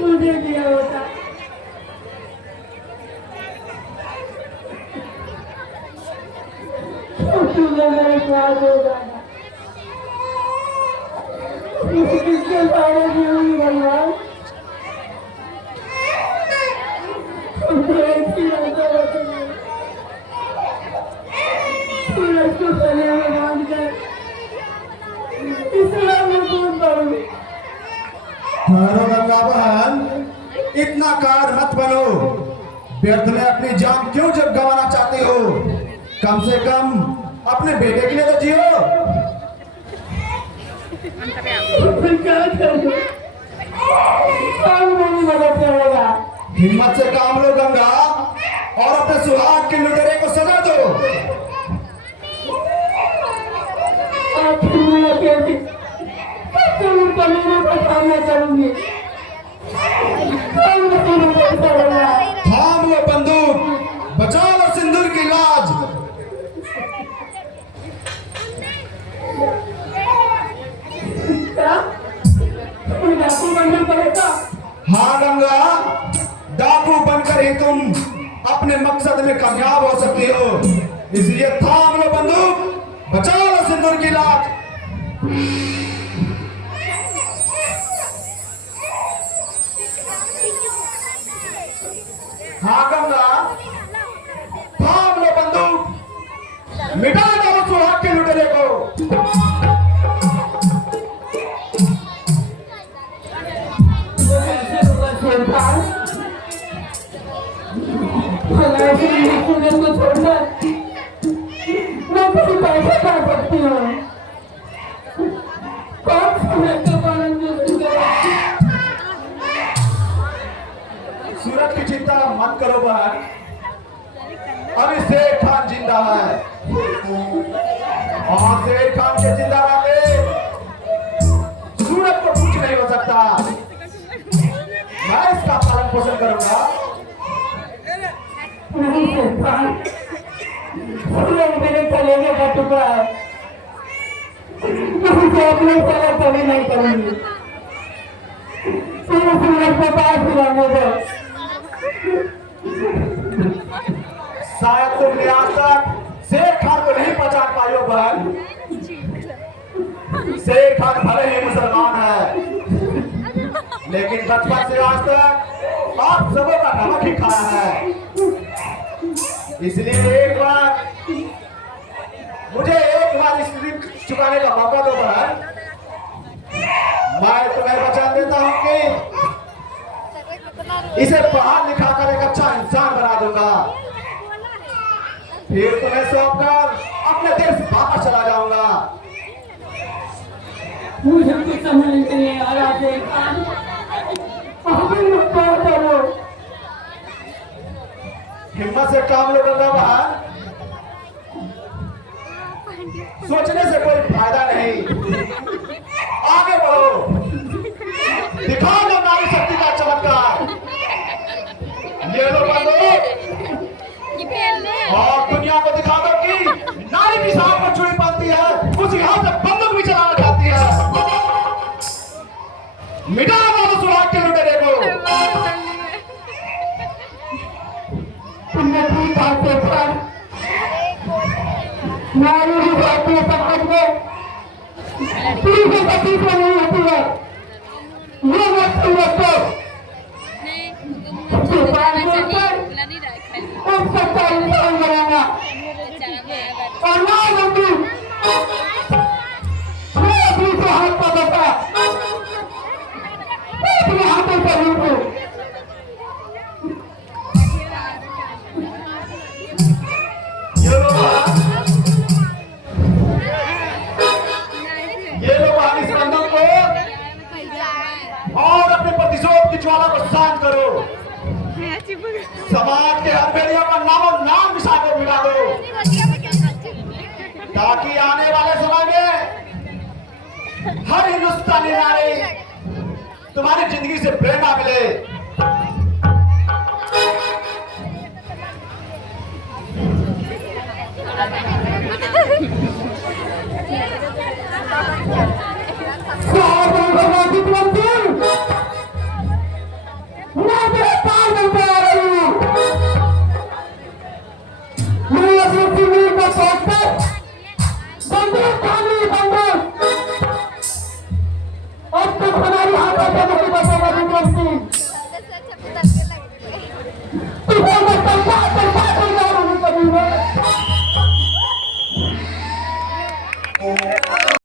मुझे दिया होता तुमने मेरे प्यार दे डाला किसके सारे जीवन भगवान सूरज को सरिया में बांध कर इस्लाम में कूद पड़ू। गंगा बहन, इतना कार मत बनो। व्यर्थ में अपनी जान क्यों जब गंवाना चाहते हो? कम से कम अपने बेटे के लिए तो जियो। हिम्मत से काम लो गंगा, और अपने सुहाग के लुटेरे को सजा दो। थाम लो बंदूक, बचा लो सिंदूर की लाज। हाँ गंगा, डाकू बनकर ही तुम अपने मकसद में कामयाब हो सकती हो। इसलिए थाम लो बंदूक, बचा लो सिंदूर की लाज। हाँ गंगा, थाम लो बंदूक, मिटा दो सुहाग के लुटेरे को। सूरज की चिंता मत करो बहन, अभी शेर खान जिंदा है, और शेर खान के जिंदा रहते सूरज को कुछ नहीं हो सकता। मैं इसका पालन पोषण करूंगा। नहीं शेर खान, सूरज मेरे कलेजे का टुकड़ा है, किसी से अपने सारा कभी नहीं करूंगी। सूरज को पास ही रहने दो। शायद तुमने आज तक शेर खान को नहीं पहचान पाई हो बहन। शेर खान भले ही मुसलमान है, लेकिन बचपन से आज तक आप सबों का नमक ही खाया है। इसलिए एक बार मुझे इस ऋण चुकाने का मौका दो बहन। मैं तुम्हें वचन देता हूं कि इसे पढ़ा लिखा कर एक अच्छा इंसान बना दूंगा, फिर तुम्हें सौंपकर अपने देश वापस चला जाऊंगा। मुझे कुछ समझ नहीं आ रहा शेर खान, हिम्मत से काम लो गंगा बहन, सोचने से कोई फायदा नहीं। आगे बढ़ो, दिखा दो नारी शक्ति का चमत्कार। ये लो बंदूक, और दुनिया को दिखा दो कि नारी की सांप पर छुरी पालती है, उसी हाथ से बंदूक भी चलाना चाहती है। मिटा दो सुहाग के लुटेरे को। तुमने ठीक बात देखा, नारी की बात में सब में पुरुष से तीसरा नहीं होती है। ये मत समझो, और सच्चा इंसान बनाना और समाज के हर भेड़ियों का नामो नाम मिसा को मिला दो, ताकि आने वाले समय में हर हिंदुस्तानी नारी तुम्हारी जिंदगी से प्रेरणा मिले।